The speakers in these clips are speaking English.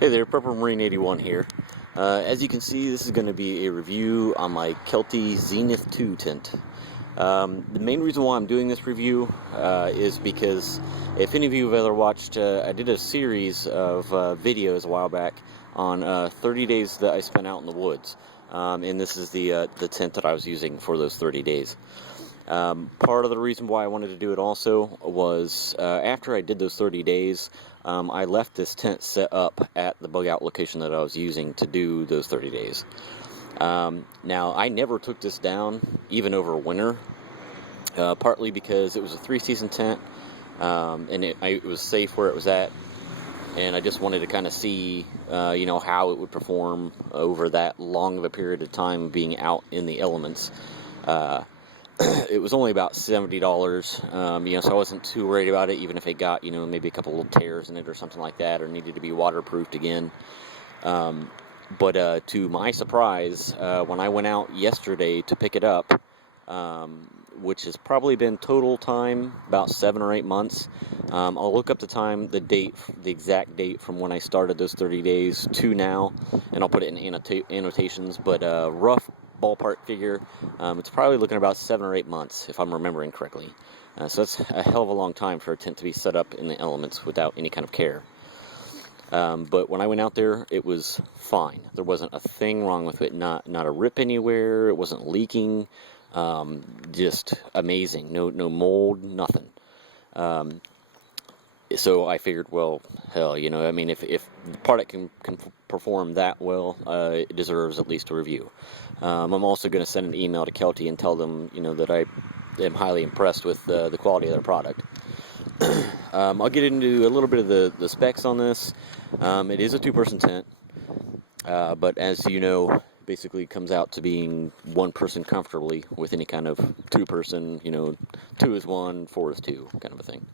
Hey there, Purple Marine 81 here. As you can see, this is going to be a review on my Kelty Zenith 2 tent. The main reason why I'm doing this review is because if any of you have ever watched, I did a series of videos a while back on 30 days that I spent out in the woods. And this is the tent that I was using for those 30 days. Part of the reason why I wanted to do it also was after I did those 30 days, I left this tent set up at the bug out location that I was using to do those 30 days. Now, I never took this down, even over winter, partly because it was a 3-season tent, and it was safe where it was at, and I just wanted to kind of see, how it would perform over that long of a period of time being out in the elements. It was only about $70, so I wasn't too worried about it, even if it got, maybe a couple little tears in it or something like that, or needed to be waterproofed again. But to my surprise, when I went out yesterday to pick it up, which has probably been total time about 7 or 8 months, I'll look up the date, the exact date from when I started those 30 days to now, and I'll put it in annotations, but rough ballpark figure, it's probably looking about 7 or 8 months, if I'm remembering correctly. So that's a hell of a long time for a tent to be set up in the elements without any kind of care. But when I went out there, it was fine. There wasn't a thing wrong with it. Not a rip anywhere. It wasn't leaking. Just amazing. No mold. Nothing. So I figured, well, hell, if the product can perform that well, it deserves at least a review. I'm also going to send an email to Kelty and tell them, that I am highly impressed with the quality of their product. I'll get into a little bit of the specs on this. It is a 2-person tent, but as you know, basically comes out to being 1 person comfortably with any kind of 2-person, 2 is 1, 4 is 2 kind of a thing.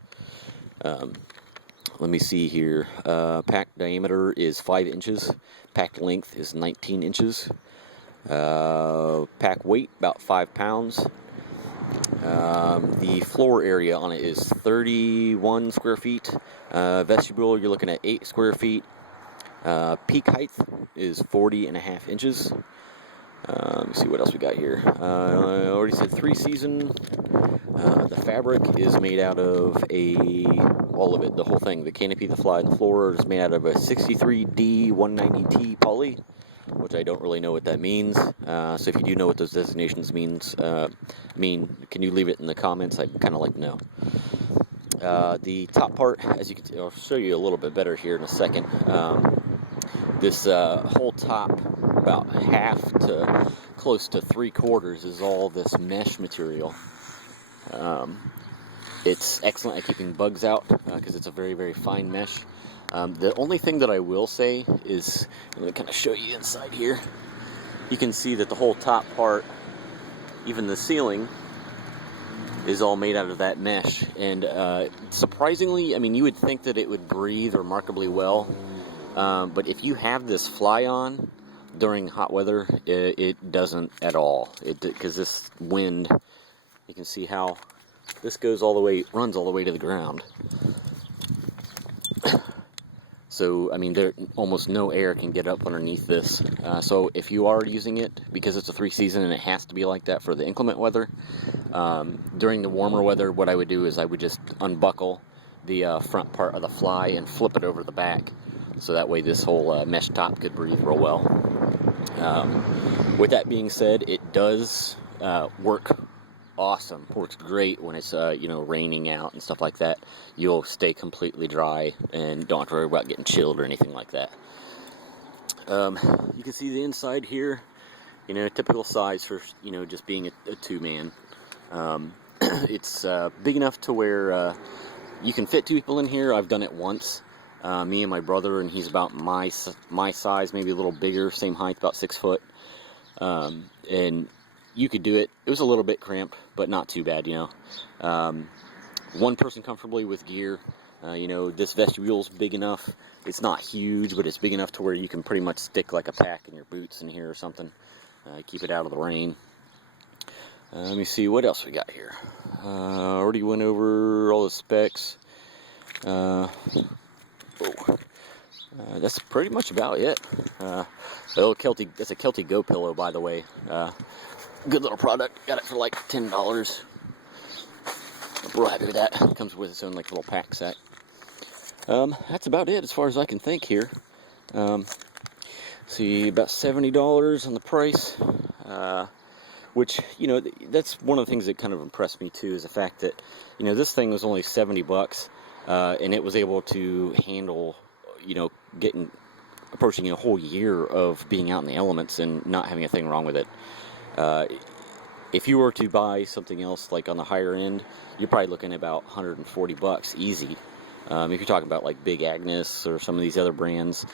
Let me see here. Pack diameter is 5 inches. Pack length is 19 inches. Pack weight about 5 pounds. The floor area on it is 31 square feet. Vestibule, you're looking at 8 square feet. Peak height is 40.5 inches. Let me see what else we got here. I already said 3-season. The fabric is made out of all of it, the whole thing. The canopy, the fly, and the floor is made out of a 63D 190T poly, which I don't really know what that means. So if you do know what those designations mean, can you leave it in the comments? I'd kind of like to know. The top part, as you can see, I'll show you a little bit better here in a second. This whole top, about half to close to 3/4, is all this mesh material. It's excellent at keeping bugs out because it's a very, very fine mesh. The only thing that I will say is, I'm going to kind of show you inside here. You can see that the whole top part, even the ceiling, is all made out of that mesh. And surprisingly, you would think that it would breathe remarkably well. But if you have this fly on during hot weather, it doesn't at all. Because this wind, you can see how this runs all the way to the ground. So, there almost no air can get up underneath this. So if you are using it, because it's a 3-season and it has to be like that for the inclement weather, during the warmer weather, what I would do is I would just unbuckle the front part of the fly and flip it over the back. So that way this whole mesh top could breathe real well. With that being said, it does work awesome. Works great when it's raining out and stuff like that. You'll stay completely dry and don't have to worry about getting chilled or anything like that. You can see the inside here. Typical size for just being a 2-man. It's big enough to where you can fit 2 people in here. I've done it once. Me and my brother, and he's about my size, maybe a little bigger, same height, about 6 foot. And you could do it. It was a little bit cramped, but not too bad, 1 person comfortably with gear. This vestibule's big enough. It's not huge, but it's big enough to where you can pretty much stick like a pack in your boots in here or something. Keep it out of the rain. Let me see what else we got here. Already went over all the specs. That's pretty much about it. The little Kelty, that's a Kelty Go pillow, by the way. Good little product. Got it for like $10. Real happy with that. Comes with its own like little pack sack. That's about it as far as I can think here. See, about $70 on the price. Which, you know, that's one of the things that kind of impressed me too, is the fact that, you know, this thing was only $70, and it was able to handle, you know, approaching a whole year of being out in the elements and not having a thing wrong with it. If you were to buy something else like on the higher end, you're probably looking at about $140 easy. If you're talking about like Big Agnes or some of these other brands,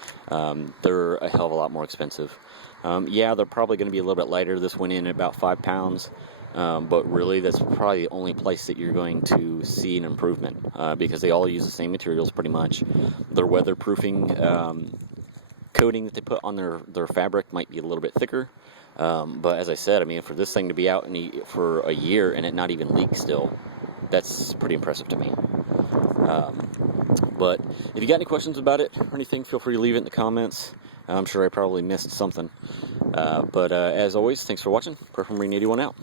they're a hell of a lot more expensive. Yeah, they're probably going to be a little bit lighter. This went in at about 5 pounds, but really that's probably the only place that you're going to see an improvement, because they all use the same materials pretty much. Their weatherproofing coating that they put on their fabric might be a little bit thicker, but as I said, I mean, for this thing to be out for a year and it not even leak still, that's pretty impressive to me. But if you got any questions about it or anything, feel free to leave it in the comments. I'm sure I probably missed something. But as always, thanks for watching. Perfume Marine 81 out.